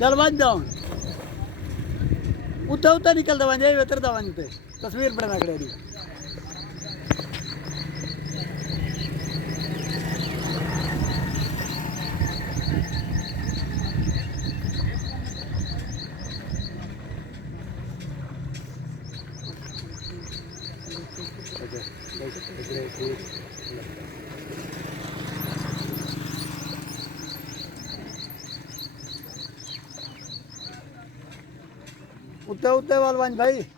चल वन जाओ उते उते निकलता वञे वेतरता वञ उते तस्वीर पढ़ना खड़े दी उते उते वाल वञ भाई